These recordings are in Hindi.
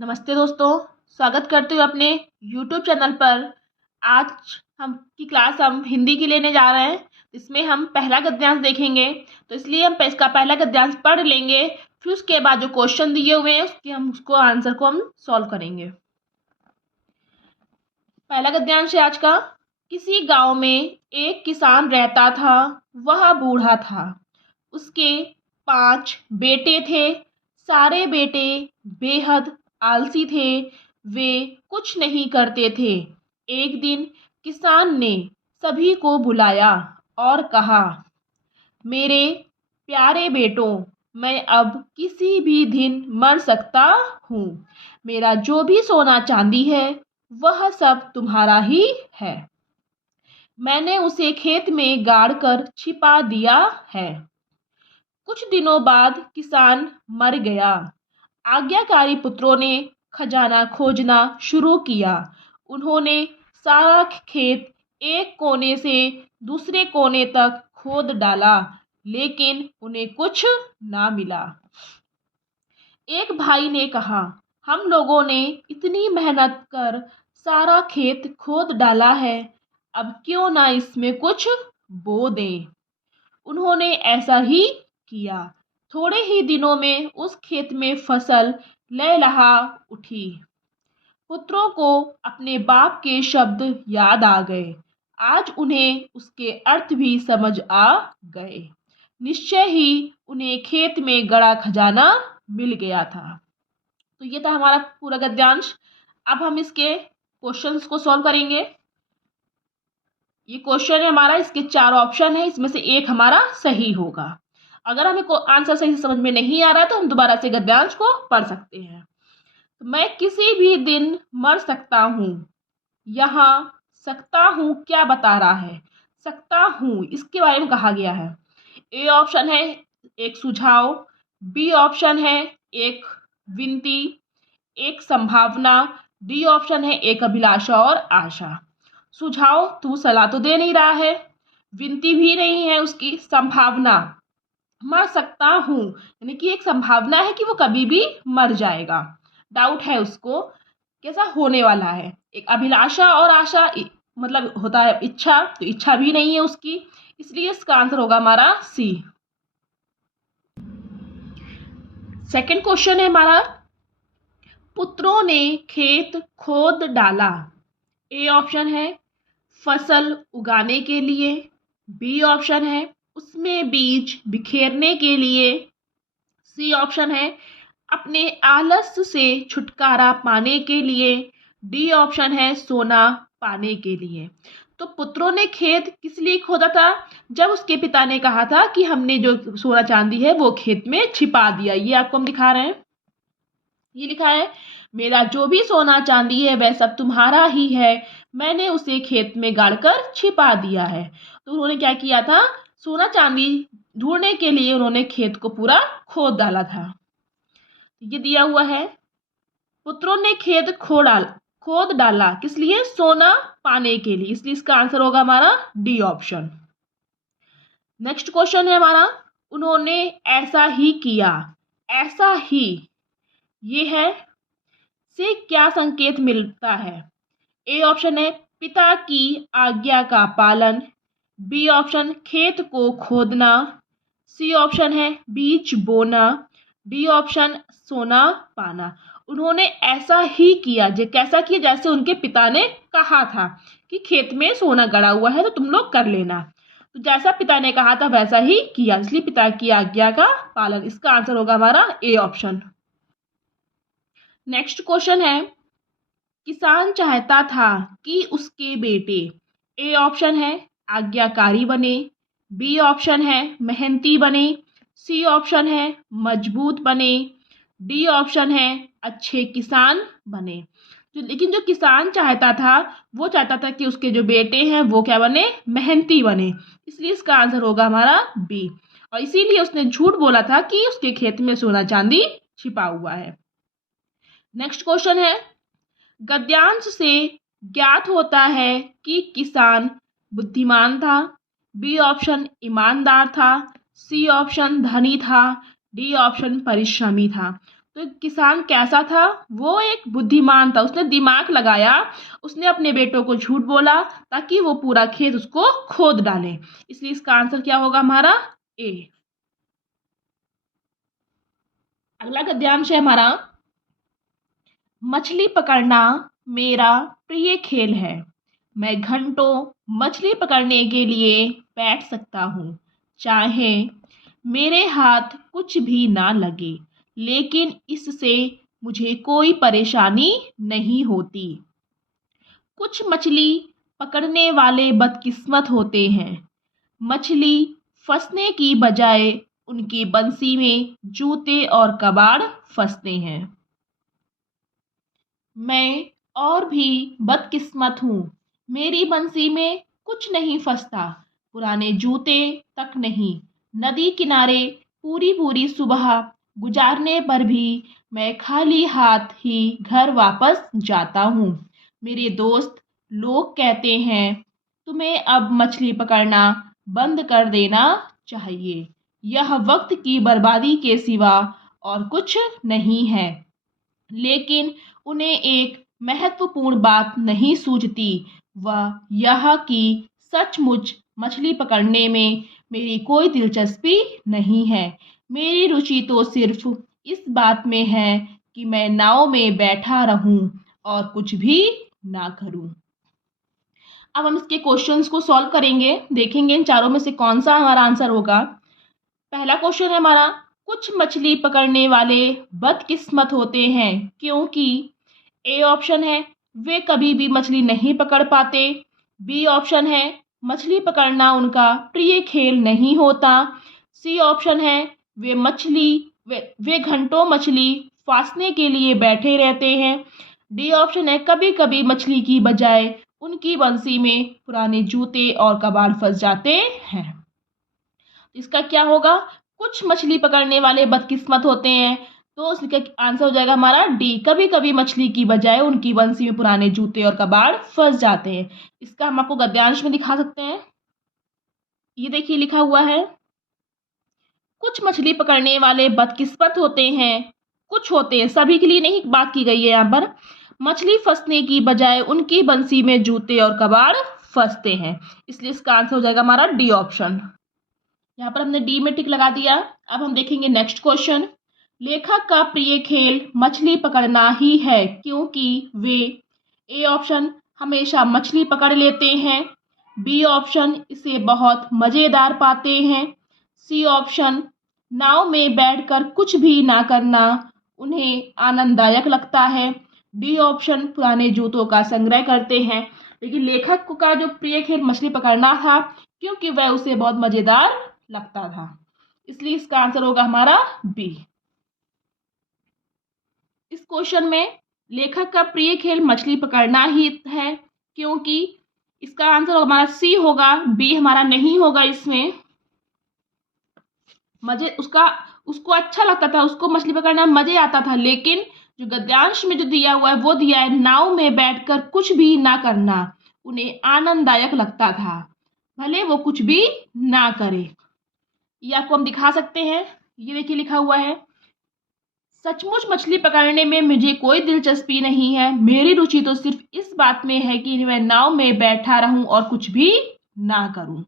नमस्ते दोस्तों, स्वागत करती हूँ अपने YouTube चैनल पर। आज हम हिंदी की लेने जा रहे हैं। इसमें हम पहला गद्यांश देखेंगे, तो इसलिए हम इसका पहला गद्यांश पढ़ लेंगे। फिर उसके बाद जो क्वेश्चन दिए हुए हैं उसके आंसर को हम सॉल्व करेंगे। पहला गद्यांश है आज का। किसी गांव में एक किसान रहता था। वह बूढ़ा था। उसके 5 बेटे थे। सारे बेटे बेहद आलसी थे। वे कुछ नहीं करते थे। एक दिन किसान ने सभी को बुलाया और कहा, मेरे प्यारे बेटों, मैं अब किसी भी दिन मर सकता हूँ। मेरा जो भी सोना चांदी है वह सब तुम्हारा ही है। मैंने उसे खेत में गाड़ कर छिपा दिया है। कुछ दिनों बाद किसान मर गया। आज्ञाकारी पुत्रों ने खजाना खोजना शुरू किया। उन्होंने सारा खेत एक कोने से दूसरे कोने तक खोद डाला, लेकिन उन्हें कुछ ना मिला। एक भाई ने कहा, हम लोगों ने इतनी मेहनत कर सारा खेत खोद डाला है, अब क्यों ना इसमें कुछ बो दें। उन्होंने ऐसा ही किया। थोड़े ही दिनों में उस खेत में फसल लहलहा उठी। पुत्रों को अपने बाप के शब्द याद आ गए। आज उन्हें उसके अर्थ भी समझ आ गए। निश्चय ही उन्हें खेत में गड़ा खजाना मिल गया था। तो ये था हमारा पूरा गद्यांश। अब हम इसके क्वेश्चंस को सॉल्व करेंगे। ये क्वेश्चन है हमारा, इसके 4 ऑप्शन है, इसमें से एक हमारा सही होगा। अगर हमें आंसर सही से समझ में नहीं आ रहा है तो हम दोबारा से गद्यांश को पढ़ सकते हैं। तो मैं किसी भी दिन मर सकता हूँ। यहाँ सकता हूँ क्या बता रहा है? सकता हूँ इसके बारे में कहा गया है। ए ऑप्शन है एक सुझाव, बी ऑप्शन है एक विनती, एक संभावना, डी ऑप्शन है एक अभिलाषा और आशा। सुझाव तू सलाह तो दे नहीं रहा है, विनती भी नहीं है उसकी, संभावना मर सकता हूँ यानी कि एक संभावना है कि वो कभी भी मर जाएगा, डाउट है उसको कैसा होने वाला है। एक अभिलाषा और आशा मतलब होता है इच्छा, तो इच्छा भी नहीं है उसकी, इसलिए इसका आंसर होगा हमारा सी। सेकंड क्वेश्चन है हमारा, पुत्रों ने खेत खोद डाला। ए ऑप्शन है फसल उगाने के लिए, बी ऑप्शन है उसमें बीज बिखेरने के लिए, सी ऑप्शन है अपने आलस से छुटकारा पाने के लिए, डी ऑप्शन है सोना पाने के लिए। तो पुत्रों ने खेत किस लिए खोदा था? जब उसके पिता ने कहा था कि हमने जो सोना चांदी है वो खेत में छिपा दिया। ये आपको हम दिखा रहे हैं, ये लिखा है, मेरा जो भी सोना चांदी है वह सब तुम्हारा ही है, मैंने उसे खेत में गाड़कर छिपा दिया है। तो उन्होंने क्या किया था? सोना चांदी ढूंढने के लिए उन्होंने खेत को पूरा खोद डाला था। ये दिया हुआ है, पुत्रों ने खेत खोद डाला किस लिए? सोना पाने के लिए, इसलिए इसका आंसर होगा हमारा डी ऑप्शन। नेक्स्ट क्वेश्चन है हमारा, उन्होंने ऐसा ही किया। ऐसा ही ये है से क्या संकेत मिलता है? ए ऑप्शन है पिता की आज्ञा का पालन, बी ऑप्शन खेत को खोदना, सी ऑप्शन है बीज बोना, डी ऑप्शन सोना पाना। उन्होंने ऐसा ही किया, जो कैसा किया? जैसे उनके पिता ने कहा था कि खेत में सोना गड़ा हुआ है तो तुम लोग कर लेना, तो जैसा पिता ने कहा था वैसा ही किया, इसलिए पिता की आज्ञा का पालन। इसका आंसर होगा हमारा ए ऑप्शन। नेक्स्ट क्वेश्चन है, किसान चाहता था कि उसके बेटे, ए ऑप्शन है आज्ञाकारी बने, बी ऑप्शन है मेहनती बने, सी ऑप्शन है मजबूत बने, डी ऑप्शन है अच्छे किसान बने। लेकिन जो किसान चाहता था वो चाहता था कि उसके जो बेटे हैं वो क्या बने? मेहनती बने, इसलिए इसका आंसर होगा हमारा बी। और इसीलिए उसने झूठ बोला था कि उसके खेत में सोना चांदी छिपा हुआ है। नेक्स्ट क्वेश्चन है, गद्यांश से ज्ञात होता है कि किसान बुद्धिमान था, बी ऑप्शन ईमानदार था, सी ऑप्शन धनी था, डी ऑप्शन परिश्रमी था। तो किसान कैसा था? वो एक बुद्धिमान था, उसने दिमाग लगाया, उसने अपने बेटों को झूठ बोला ताकि वो पूरा खेत उसको खोद डाले। इसलिए इसका आंसर क्या होगा हमारा? ए। अगला गद्यांश है हमारा, मछली पकड़ना मेरा प्रिय खेल है। मैं घंटों मछली पकड़ने के लिए बैठ सकता हूँ, चाहे मेरे हाथ कुछ भी ना लगे, लेकिन इससे मुझे कोई परेशानी नहीं होती। कुछ मछली पकड़ने वाले बदकिस्मत होते हैं। मछली फंसने की बजाय उनकी बंसी में जूते और कबाड़ फंसते हैं। मैं और भी बदकिस्मत हूँ, मेरी बंसी में कुछ नहीं फंसता, पुराने जूते तक नहीं। नदी किनारे पूरी पूरी सुबह गुजारने पर भी मैं खाली हाथ ही घर वापस जाता हूँ। मेरे दोस्त लोग कहते हैं तुम्हें अब मछली पकड़ना बंद कर देना चाहिए, यह वक्त की बर्बादी के सिवा और कुछ नहीं है। लेकिन उन्हें एक महत्वपूर्ण बात नहीं सूझती, वह यह कि सचमुच मछली पकड़ने में मेरी कोई दिलचस्पी नहीं है। मेरी रुचि तो सिर्फ इस बात में है कि मैं नाव में बैठा रहूं और कुछ भी ना करूं। अब हम इसके क्वेश्चंस को सॉल्व करेंगे, देखेंगे इन चारों में से कौन सा हमारा आंसर होगा। पहला क्वेश्चन है हमारा, कुछ मछली पकड़ने वाले बदकिस्मत होते हैं क्योंकि ए ऑप्शन है वे कभी भी मछली नहीं पकड़ पाते, बी ऑप्शन है मछली पकड़ना उनका प्रिय खेल नहीं होता, सी ऑप्शन है वे घंटों मछली फांसने के लिए बैठे रहते हैं, डी ऑप्शन है कभी कभी मछली की बजाय उनकी बंसी में पुराने जूते और कबाड़ फंस जाते हैं। इसका क्या होगा? कुछ मछली पकड़ने वाले बदकिस्मत होते हैं, तो इसका आंसर हो जाएगा हमारा डी, कभी कभी मछली की बजाय उनकी बंसी में पुराने जूते और कबाड़ फंस जाते हैं। इसका हम आपको गद्यांश में दिखा सकते हैं, ये देखिए लिखा हुआ है, कुछ मछली पकड़ने वाले बदकिस्मत होते हैं, कुछ होते हैं, सभी के लिए नहीं बात की गई है यहाँ पर। मछली फंसने की बजाय उनकी बंसी में जूते और कबाड़ फंसते हैं, इसलिए इसका आंसर हो जाएगा हमारा डी ऑप्शन। यहाँ पर हमने डी में टिक लगा दिया। अब हम देखेंगे नेक्स्ट क्वेश्चन, लेखक का प्रिय खेल मछली पकड़ना ही है क्योंकि वे ए ऑप्शन हमेशा मछली पकड़ लेते हैं, बी ऑप्शन इसे बहुत मज़ेदार पाते हैं, सी ऑप्शन नाव में बैठकर कुछ भी ना करना उन्हें आनंददायक लगता है, डी ऑप्शन पुराने जूतों का संग्रह करते हैं। लेकिन लेखक का जो प्रिय खेल मछली पकड़ना था क्योंकि वह उसे बहुत मज़ेदार लगता था, इसलिए इसका आंसर होगा हमारा बी। इस क्वेश्चन में लेखक का प्रिय खेल मछली पकड़ना ही है क्योंकि इसका आंसर हमारा सी होगा, बी हमारा नहीं होगा। इसमें मजे उसको अच्छा लगता था, उसको मछली पकड़ना मजे आता था, लेकिन जो गद्यांश में जो दिया हुआ है वो दिया है नाव में बैठकर कुछ भी ना करना उन्हें आनंददायक लगता था, भले वो कुछ भी ना करे। ये आपको हम दिखा सकते हैं, ये देखिए लिखा हुआ है, सचमुच मछली पकड़ने में मुझे कोई दिलचस्पी नहीं है, मेरी रुचि तो सिर्फ इस बात में है कि मैं नाव में बैठा रहूं और कुछ भी ना करूं।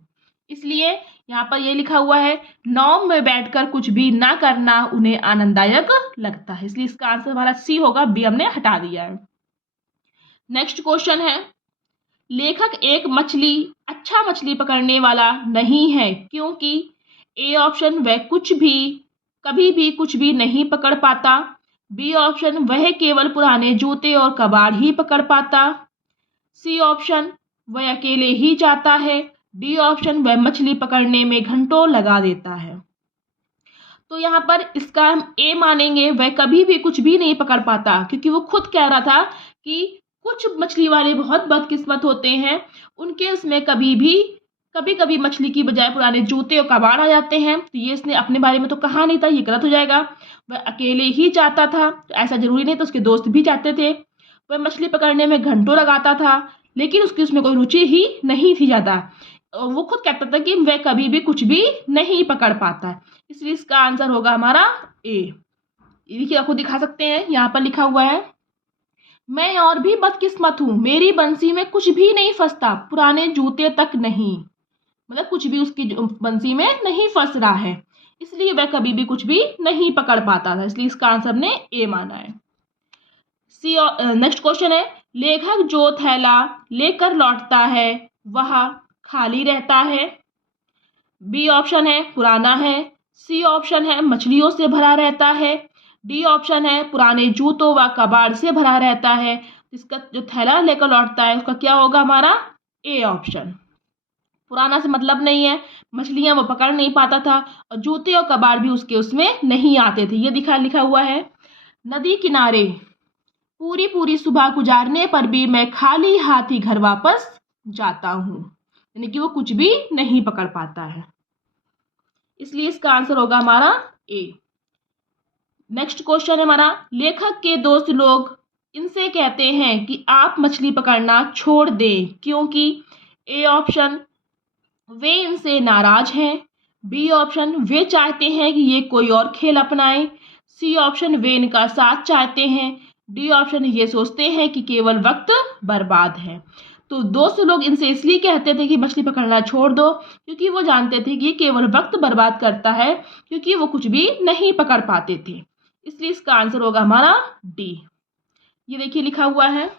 इसलिए यहाँ पर ये लिखा हुआ है नाव में बैठकर कुछ भी ना करना उन्हें आनंददायक लगता है, इसलिए इसका आंसर हमारा सी होगा, बी हमने हटा दिया है। नेक्स्ट क्वेश्चन है, लेखक एक अच्छा मछली पकड़ने वाला नहीं है क्योंकि ए ऑप्शन वह कभी भी कुछ भी नहीं पकड़ पाता, बी ऑप्शन वह केवल पुराने जूते और कबाड़ ही पकड़ पाता, सी ऑप्शन वह अकेले ही जाता है, डी ऑप्शन वह मछली पकड़ने में घंटों लगा देता है। तो यहाँ पर इसका हम ए मानेंगे, वह कभी भी कुछ भी नहीं पकड़ पाता, क्योंकि वो खुद कह रहा था कि कुछ मछली वाले बहुत बदकिस्मत होते हैं, उनके उसमें कभी कभी मछली की बजाय पुराने जूते और कबाड़ आ जाते हैं, तो ये इसने अपने बारे में तो कहा नहीं था, ये गलत हो जाएगा। वह अकेले ही जाता था, तो ऐसा जरूरी नहीं था, उसके दोस्त भी जाते थे। वह मछली पकड़ने में घंटों लगाता था, लेकिन उसकी उसमें कोई रुचि ही नहीं थी ज़्यादा। वो खुद कहता था कि वह कभी भी कुछ भी नहीं पकड़ पाता है, इसलिए इसका आंसर होगा हमारा ए। ये देखिए, आपको दिखा सकते हैं, यहाँ पर लिखा हुआ है, मैं और भी बदकिस्मत हूँ, मेरी बंसी में कुछ भी नहीं फंसता, पुराने जूते तक नहीं। मतलब कुछ भी उसकी बंसी में नहीं फंस रहा है, इसलिए वह कभी भी कुछ भी नहीं पकड़ पाता था, इसलिए इसका आंसर ने ए माना है। सी। नेक्स्ट क्वेश्चन है, लेखक जो थैला लेकर लौटता है वह खाली रहता है। बी ऑप्शन है पुराना है, सी ऑप्शन है मछलियों से भरा रहता है, डी ऑप्शन है पुराने जूतों व कबाड़ से भरा रहता है। इसका जो थैला लेकर लौटता है उसका क्या होगा हमारा, ए ऑप्शन। पुराना से मतलब नहीं है, मछलियां वो पकड़ नहीं पाता था, और जूते और कबाड़ भी उसके उसमें नहीं आते थे। ये लिखा हुआ है, नदी किनारे पूरी पूरी सुबह गुजारने पर भी मैं खाली हाथ ही घर वापस जाता हूँ, यानी कि वो कुछ भी नहीं पकड़ पाता है, इसलिए इसका आंसर होगा हमारा ए। नेक्स्ट क्वेश्चन है हमारा, लेखक के दोस्त लोग इनसे कहते हैं कि आप मछली पकड़ना छोड़ दें, क्योंकि ए ऑप्शन वे इनसे नाराज हैं, बी ऑप्शन वे चाहते हैं कि ये कोई और खेल अपनाएं, सी ऑप्शन वे इनका साथ चाहते हैं, डी ऑप्शन ये सोचते हैं कि केवल वक्त बर्बाद है। तो दोस्त लोग इनसे इसलिए कहते थे कि मछली पकड़ना छोड़ दो, क्योंकि वो जानते थे कि ये केवल वक्त बर्बाद करता है, क्योंकि वो कुछ भी नहीं पकड़ पाते थे, इसलिए इसका आंसर होगा हमारा डी। ये देखिए लिखा हुआ है,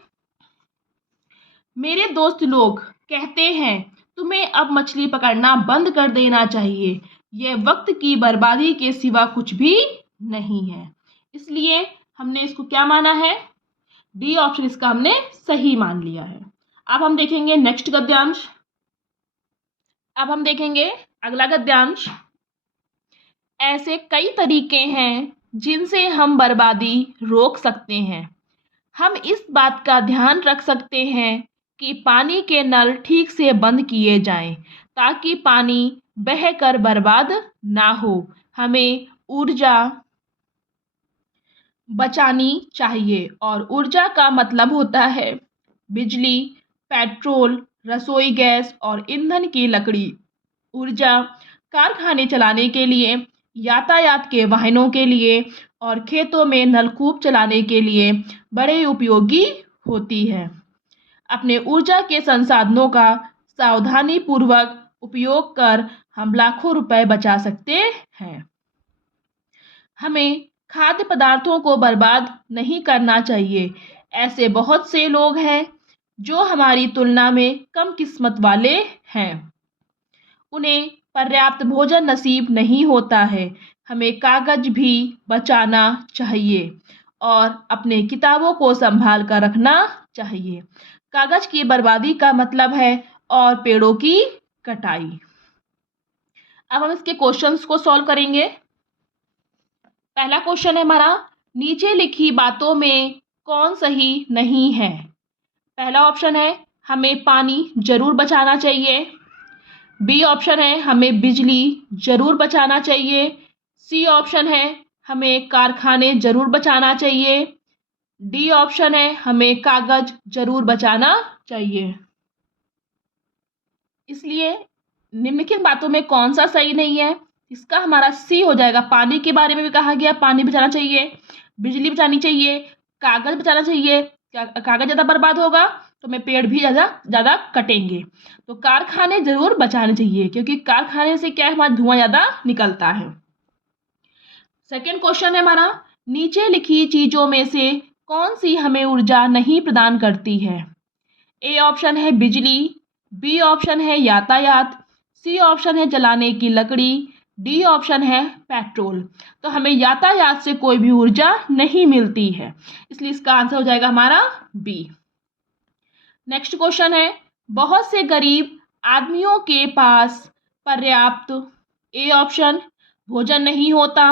मेरे दोस्त लोग कहते हैं तुम्हें अब मछली पकड़ना बंद कर देना चाहिए, यह वक्त की बर्बादी के सिवा कुछ भी नहीं है, इसलिए हमने इसको क्या माना है, डी ऑप्शन इसका हमने सही मान लिया है। अब हम देखेंगे नेक्स्ट गद्यांश। अब हम देखेंगे अगला गद्यांश। ऐसे कई तरीके हैं जिनसे हम बर्बादी रोक सकते हैं। हम इस बात का ध्यान रख सकते हैं कि पानी के नल ठीक से बंद किए जाएं, ताकि पानी बहकर बर्बाद ना हो। हमें ऊर्जा बचानी चाहिए, और ऊर्जा का मतलब होता है बिजली, पेट्रोल, रसोई गैस और ईंधन की लकड़ी। ऊर्जा कारखाने चलाने के लिए, यातायात के वाहनों के लिए और खेतों में नलकूप चलाने के लिए बड़े उपयोगी होती है। अपने ऊर्जा के संसाधनों का सावधानी पूर्वक उपयोग कर हम लाखों रुपए बचा सकते हैं। हमें खाद्य पदार्थों को बर्बाद नहीं करना चाहिए। ऐसे बहुत से लोग हैं जो हमारी तुलना में कम किस्मत वाले हैं, उन्हें पर्याप्त भोजन नसीब नहीं होता है। हमें कागज भी बचाना चाहिए और अपने किताबों को संभाल कर रखना चाहिए। कागज की बर्बादी का मतलब है और पेड़ों की कटाई। अब हम इसके क्वेश्चंस को सॉल्व करेंगे। पहला क्वेश्चन है हमारा, नीचे लिखी बातों में कौन सही नहीं है। पहला ऑप्शन है हमें पानी जरूर बचाना चाहिए, बी ऑप्शन है हमें बिजली जरूर बचाना चाहिए, सी ऑप्शन है हमें कारखाने जरूर बचाना चाहिए, डी ऑप्शन है हमें कागज जरूर बचाना चाहिए। इसलिए निम्नलिखित बातों में कौन सा सही नहीं है, इसका हमारा सी हो जाएगा। पानी के बारे में भी कहा गया, पानी बचाना चाहिए, बिजली बचानी चाहिए, कागज बचाना चाहिए। कागज ज़्यादा बर्बाद होगा तो हमें पेड़ भी ज़्यादा कटेंगे। तो कारखाने जरूर बचाने चाहिए, क्योंकि कारखाने से क्या है, हमारा धुआं ज़्यादा निकलता है। सेकेंड क्वेश्चन है हमारा, नीचे लिखी चीज़ों में से कौन सी हमें ऊर्जा नहीं प्रदान करती है। ए ऑप्शन है बिजली, बी ऑप्शन है यातायात, सी ऑप्शन है जलाने की लकड़ी, डी ऑप्शन है पेट्रोल। तो हमें यातायात से कोई भी ऊर्जा नहीं मिलती है, इसलिए इसका आंसर हो जाएगा हमारा बी। नेक्स्ट क्वेश्चन है, बहुत से गरीब आदमियों के पास पर्याप्त ए ऑप्शन भोजन नहीं होता,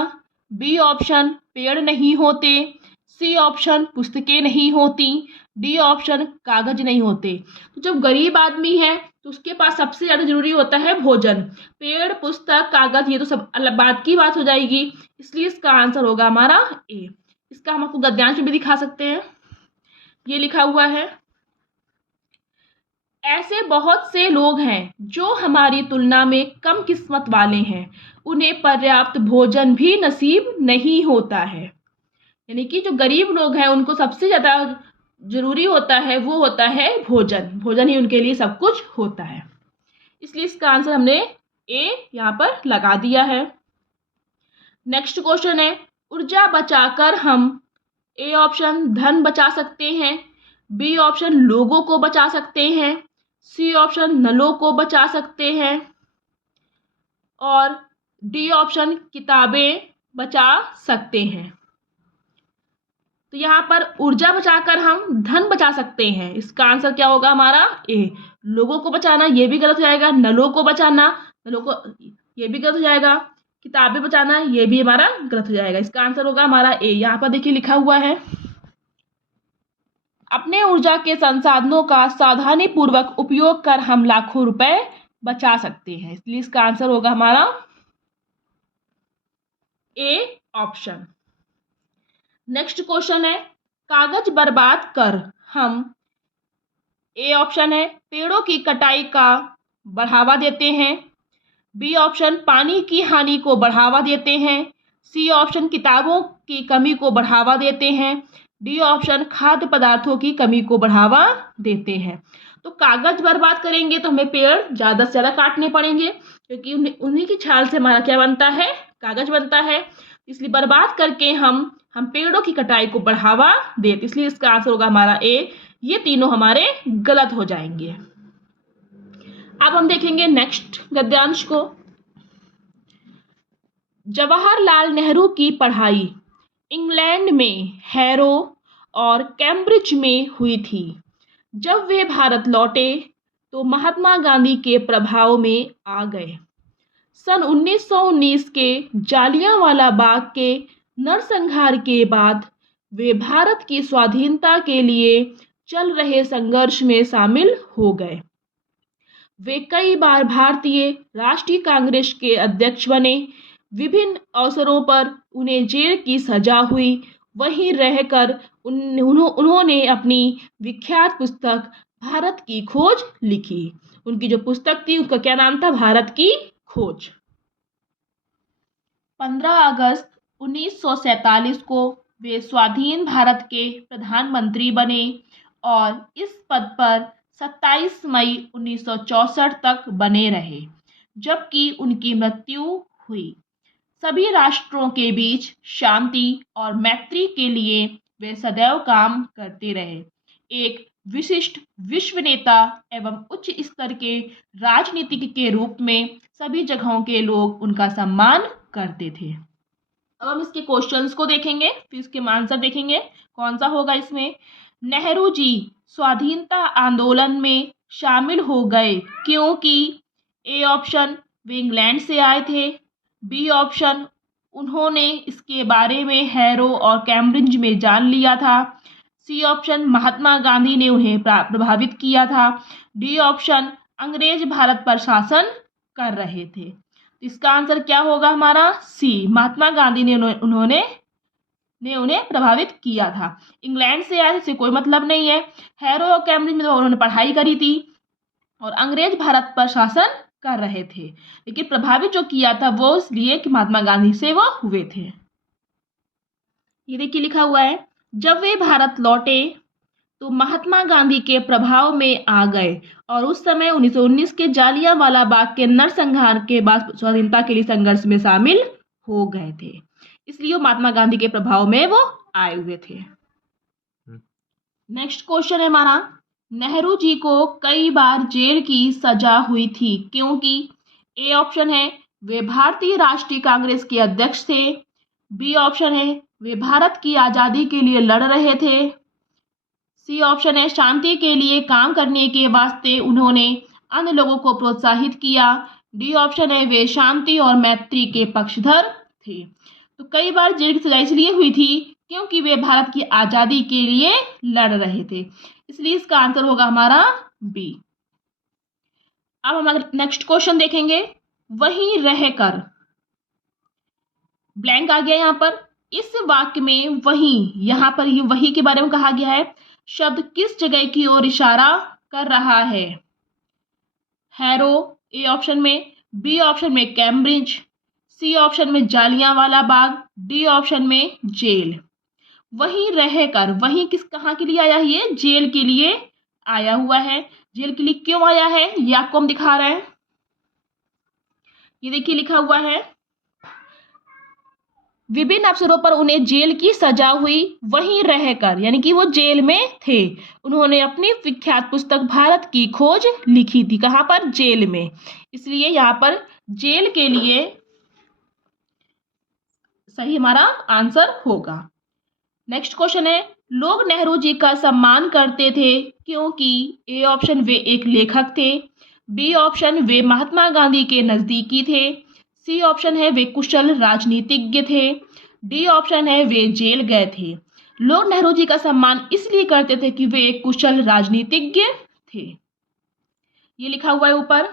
बी ऑप्शन पेड़ नहीं होते, सी ऑप्शन पुस्तकें नहीं होती, डी ऑप्शन कागज नहीं होते। तो जब गरीब आदमी है तो उसके पास सबसे ज़्यादा जरूरी होता है भोजन। पेड़, पुस्तक, कागज ये तो सब अलग बात की बात हो जाएगी, इसलिए इसका आंसर होगा हमारा ए। इसका हम आपको गद्यांश भी दिखा सकते हैं। ये लिखा हुआ है, ऐसे बहुत से लोग हैं जो हमारी तुलना में कम किस्मत वाले हैं, उन्हें पर्याप्त भोजन भी नसीब नहीं होता है। यानी कि जो गरीब लोग हैं उनको सबसे ज़्यादा जरूरी होता है वो होता है भोजन। भोजन ही उनके लिए सब कुछ होता है। इसलिए इसका आंसर हमने ए यहाँ पर लगा दिया है। नेक्स्ट क्वेश्चन है, ऊर्जा बचाकर हम ए ऑप्शन धन बचा सकते हैं, बी ऑप्शन लोगों को बचा सकते हैं, सी ऑप्शन नलों को बचा सकते हैं और डी ऑप्शन किताबें बचा सकते हैं। तो यहाँ पर ऊर्जा बचाकर हम धन बचा सकते हैं, इसका आंसर क्या होगा हमारा ए। लोगों को बचाना ये भी गलत हो जाएगा, नलों को बचाना नलों को ये भी गलत हो जाएगा, किताबें बचाना ये भी हमारा गलत हो जाएगा। इसका आंसर होगा हमारा ए। यहाँ पर देखिए लिखा हुआ है, अपने ऊर्जा के संसाधनों का सावधानी पूर्वक उपयोग कर हम लाखों रुपए बचा सकते हैं, इसलिए इसका आंसर होगा हमारा ए ऑप्शन। नेक्स्ट क्वेश्चन है, कागज बर्बाद कर हम ए ऑप्शन है पेड़ों की कटाई का बढ़ावा देते हैं, बी ऑप्शन पानी की हानि को बढ़ावा देते हैं, सी ऑप्शन किताबों की कमी को बढ़ावा देते हैं, डी ऑप्शन खाद्य पदार्थों की कमी को बढ़ावा देते हैं। तो कागज बर्बाद करेंगे तो हमें पेड़ ज़्यादा से ज़्यादा काटने पड़ेंगे, क्योंकि उन्हीं की छाल से हमारा क्या बनता है, कागज बनता है। इसलिए बर्बाद करके हम पेड़ों की कटाई को बढ़ावा देते, इसलिए इसका आंसर होगा हमारा ए। ये तीनों हमारे गलत हो जाएंगे। अब हम देखेंगे नेक्स्ट गद्यांश को। जवाहरलाल नेहरू की पढ़ाई इंग्लैंड में हैरो और कैम्ब्रिज में हुई थी। जब वे भारत लौटे तो महात्मा गांधी के प्रभाव में आ गए। सन 1919 के जालियांवाला बाग के नरसंहार के बाद वे भारत की स्वाधीनता के लिए चल रहे संघर्ष में शामिल हो गए। वे कई बार भारतीय राष्ट्रीय कांग्रेस के अध्यक्ष बने। विभिन्न अवसरों पर उन्हें जेल की सजा हुई। वहीं रहकर उन्होंने अपनी विख्यात पुस्तक भारत की खोज लिखी। उनकी जो पुस्तक थी उसका क्या नाम था, भारत की खोज। 15 अगस्त 1947 को वे स्वाधीन भारत के प्रधानमंत्री बने और इस पद पर 27 मई 1964 तक बने रहे, जबकि उनकी मृत्यु हुई। सभी राष्ट्रों के बीच शांति और मैत्री के लिए वे सदैव काम करते रहे। एक विशिष्ट विश्व नेता एवं उच्च स्तर के राजनीतिक के रूप में सभी जगहों के लोग उनका सम्मान करते थे। अब हम इसके क्वेश्चंस को देखेंगे, फिर इसके आंसर देखेंगे कौन सा होगा इसमें। नेहरू जी स्वाधीनता आंदोलन में शामिल हो गए क्योंकि ए ऑप्शन वे इंग्लैंड से आए थे, बी ऑप्शन उन्होंने इसके बारे में हैरो और कैम्ब्रिज में जान लिया था, सी ऑप्शन महात्मा गांधी ने उन्हें प्रभावित किया था, डी ऑप्शन अंग्रेज भारत पर शासन कर रहे थे। इसका आंसर क्या होगा हमारा सी, महात्मा गांधी ने उन्हें प्रभावित किया था। इंग्लैंड से आए इससे कोई मतलब नहीं है। हैरो और कैम्ब्रिज में तो उन्होंने पढ़ाई करी थी और अंग्रेज भारत पर शासन कर रहे थे, लेकिन प्रभावित जो किया था वो इसलिए कि महात्मा गांधी से वो हुए थे। ये देखिए लिखा हुआ है, जब वे भारत लौटे तो महात्मा गांधी के प्रभाव में आ गए और उस समय 1919 के जालियांवाला बाग के नरसंहार के बाद स्वाधीनता के लिए संघर्ष में शामिल हो गए थे, इसलिए महात्मा गांधी के प्रभाव में वो आए हुए थे। नेक्स्ट क्वेश्चन है हमारा, नेहरू जी को कई बार जेल की सजा हुई थी क्योंकि ए ऑप्शन है वे भारतीय राष्ट्रीय कांग्रेस के अध्यक्ष थे, बी ऑप्शन है वे भारत की आज़ादी के लिए लड़ रहे थे, सी ऑप्शन है शांति के लिए काम करने के वास्ते उन्होंने अन्य लोगों को प्रोत्साहित किया, डी ऑप्शन है वे शांति और मैत्री के पक्षधर थे। तो कई बार जेल की सजा इसलिए हुई थी क्योंकि वे भारत की आज़ादी के लिए लड़ रहे थे, इसलिए इसका आंसर होगा हमारा बी। अब हम नेक्स्ट क्वेश्चन देखेंगे, वहीं रहकर ब्लैंक आ गया यहाँ पर। इस वाक्य में वहीं, यहाँ पर ये वही के बारे में कहा गया है, शब्द किस जगह की ओर इशारा कर रहा है। हैरो ए ऑप्शन में, बी ऑप्शन में कैम्ब्रिज, सी ऑप्शन में जालियांवाला बाग, डी ऑप्शन में जेल। वहीं रहकर, वहीं कहाँ के लिए आया है? ये जेल के लिए आया हुआ है। जेल के लिए क्यों आया है ये आपको हम दिखा रहे हैं। ये देखिए लिखा हुआ है, विभिन्न अवसरों पर उन्हें जेल की सजा हुई, वहीं रहकर, यानी कि वो जेल में थे। उन्होंने अपनी विख्यात पुस्तक भारत की खोज लिखी थी। कहाँ पर? जेल में। इसलिए यहाँ पर जेल के लिए सही हमारा आंसर होगा। नेक्स्ट क्वेश्चन है, लोग नेहरू जी का सम्मान करते थे क्योंकि ए ऑप्शन वे एक लेखक थे, बी ऑप्शन वे महात्मा गांधी के नजदीकी थे, सी ऑप्शन है वे कुशल राजनीतिज्ञ थे, डी ऑप्शन है वे जेल गए थे। लोग नेहरू जी का सम्मान इसलिए करते थे कि वे एक कुशल राजनीतिज्ञ थे। ये लिखा हुआ है ऊपर,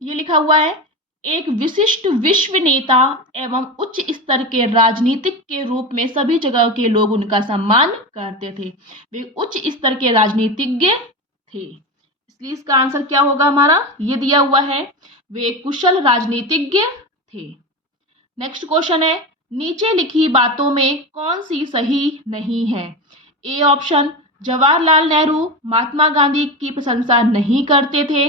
ये लिखा हुआ है, एक विशिष्ट विश्व नेता एवं उच्च स्तर के राजनीतिक के रूप में सभी जगह के लोग उनका सम्मान करते थे। वे उच्च स्तर के राजनीतिज्ञ थे, इसलिए इसका आंसर क्या होगा हमारा? ये दिया हुआ है, वे एक कुशल राजनीतिज्ञ थे। नेक्स्ट क्वेश्चन है, नीचे लिखी बातों में कौन सी सही नहीं है? ए ऑप्शन, जवाहरलाल नेहरू महात्मा गांधी की प्रशंसा नहीं करते थे,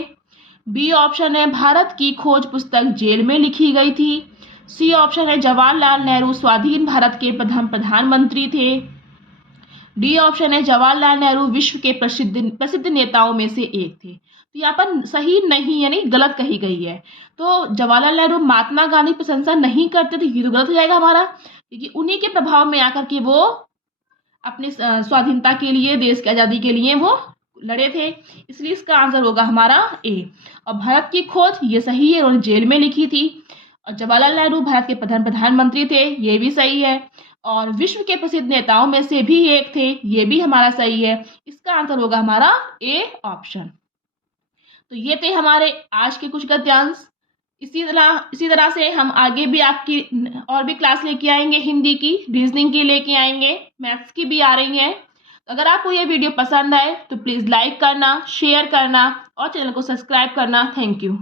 बी ऑप्शन है भारत की खोज पुस्तक जेल में लिखी गई थी, सी ऑप्शन है जवाहरलाल नेहरू स्वाधीन भारत के प्रधानमंत्री थे, डी ऑप्शन है जवाहरलाल नेहरू विश्व के प्रसिद्ध नेताओं में से एक थे। तो यहाँ पर सही नहीं यानी गलत कही गई है। तो जवाहरलाल नेहरू महात्मा गांधी प्रशंसा नहीं करते थे, ये तो गलत हो जाएगा हमारा, क्योंकि उन्हीं के प्रभाव में आकर के वो अपनी स्वाधीनता के लिए, देश की आज़ादी के लिए वो लड़े थे, इसलिए इसका आंसर होगा हमारा ए। और भारत की खोज ये सही है, उन्होंने जेल में लिखी थी। और जवाहरलाल नेहरू भारत के प्रधानमंत्री थे, ये भी सही है। और विश्व के प्रसिद्ध नेताओं में से भी एक थे, ये भी हमारा सही है। इसका आंसर होगा हमारा ए ऑप्शन। तो ये थे हमारे आज के कुछ गद्यांश। इसी तरह से हम आगे भी आपकी और भी क्लास लेके आएंगे, हिंदी की, रीजनिंग की लेके आएंगे, मैथ्स की भी आ रही है। अगर आपको ये वीडियो पसंद आए तो प्लीज़ लाइक करना, शेयर करना और चैनल को सब्सक्राइब करना। Thank you.